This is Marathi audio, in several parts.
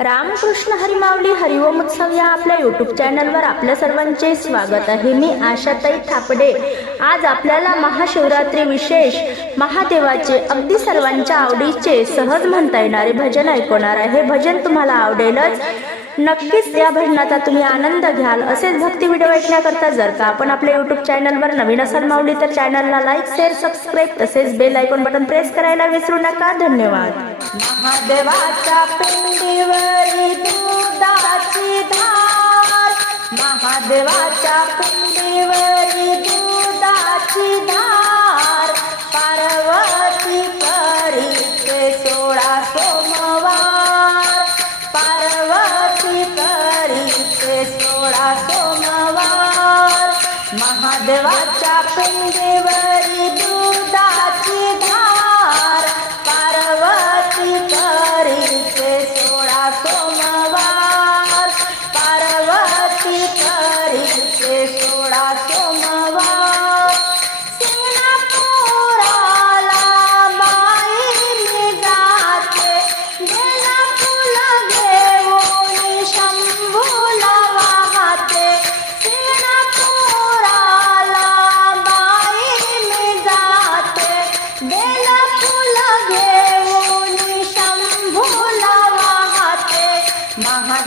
रामकृष्ण हरिमावली हरिओम उत्सव या आपल्या यूट्यूब चॅनलवर आपल्या सर्वांचे स्वागत आहे. मी आशाताई थापडे. आज आपल्याला महाशिवरात्री विशेष महादेवाचे अगदी सर्वांच्या आवडीचे सहज म्हणता येणारे भजन ऐकवणार आहे. भजन तुम्हाला आवडेलच. नक्कीच या भजनाचा तुम्ही आनंद घ्याल. असेच भक्ती व्हिडिओ ऐकण्याकरता जर का आपण आपल्या युट्यूब चॅनलवर नवीन असाल मावली तर चॅनलला लाईक शेअर सबस्क्राईब तसेच बेल आयकॉन बटन प्रेस करायला विसरू नका. धन्यवाद. महादेवाच्या पिंडीवरी दुधाची धार. महादेवाच्या पिंडीवरी महादेवाच्या पिंडीवरी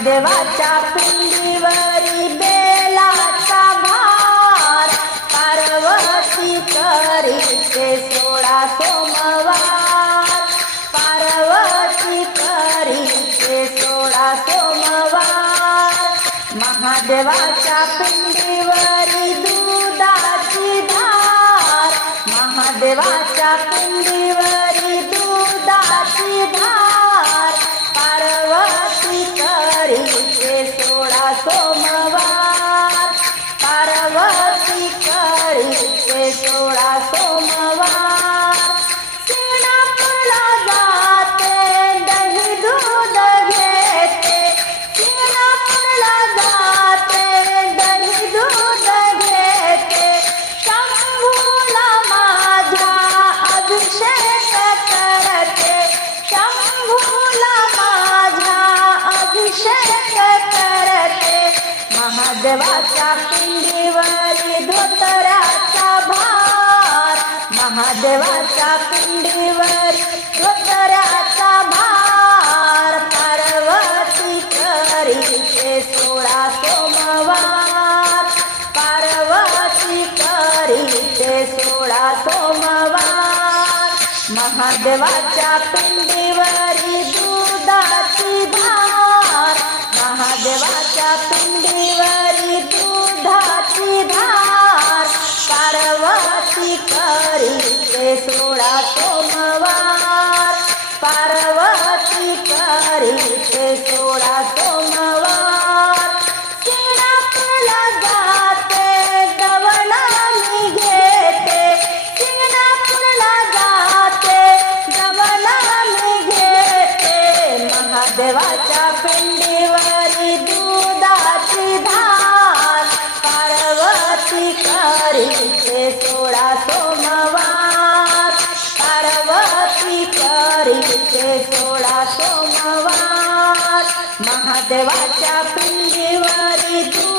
देवाच्या पिंडीवरी बेलाचा भार पार्वती करीते सोळा सोमवार. पार्वती करीते सोळा सोमवार. महादेवाच्या पिंडीवरी दुधाची धार महादेवाच्या पिंडीवरी महादेवाच्या पिंडीवरी धोतराचा भार. महादेवाच्या पिंडीवर धोतराचा भार. पार्वती करीते सोळा सोमवार. पार्वती करीचे सोळा सोमवार. महादेवाच्या पिंडीवरी दुधाची भार महादेवाच्या पिंडीवर करीते सोळा सोमवार पार्वती करीते सोळा सोमवार शिणापला जाते गवळा मी घेते सिंगापूरला जाते गवळा मी घेते महादेवाच्या पिंडीवरी दुधाची धार पार्वती करीते सोळा देवाच्या पिंडीवारी तू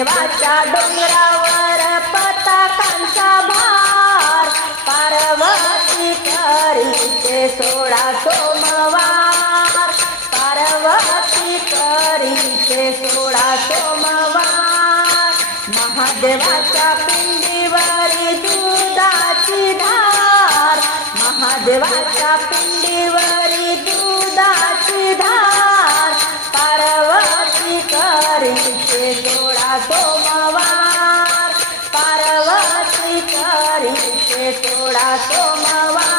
देवाच्या डोंगरावर पताकांचा भार. पार्वती करीते सोळा सोमवार. पार्वती करीते सोळा सोमवार. महादेवाच्या पिंडीवरी दुधाची धार. महादेवाच्या पिंडीवर ટોળા તો મવા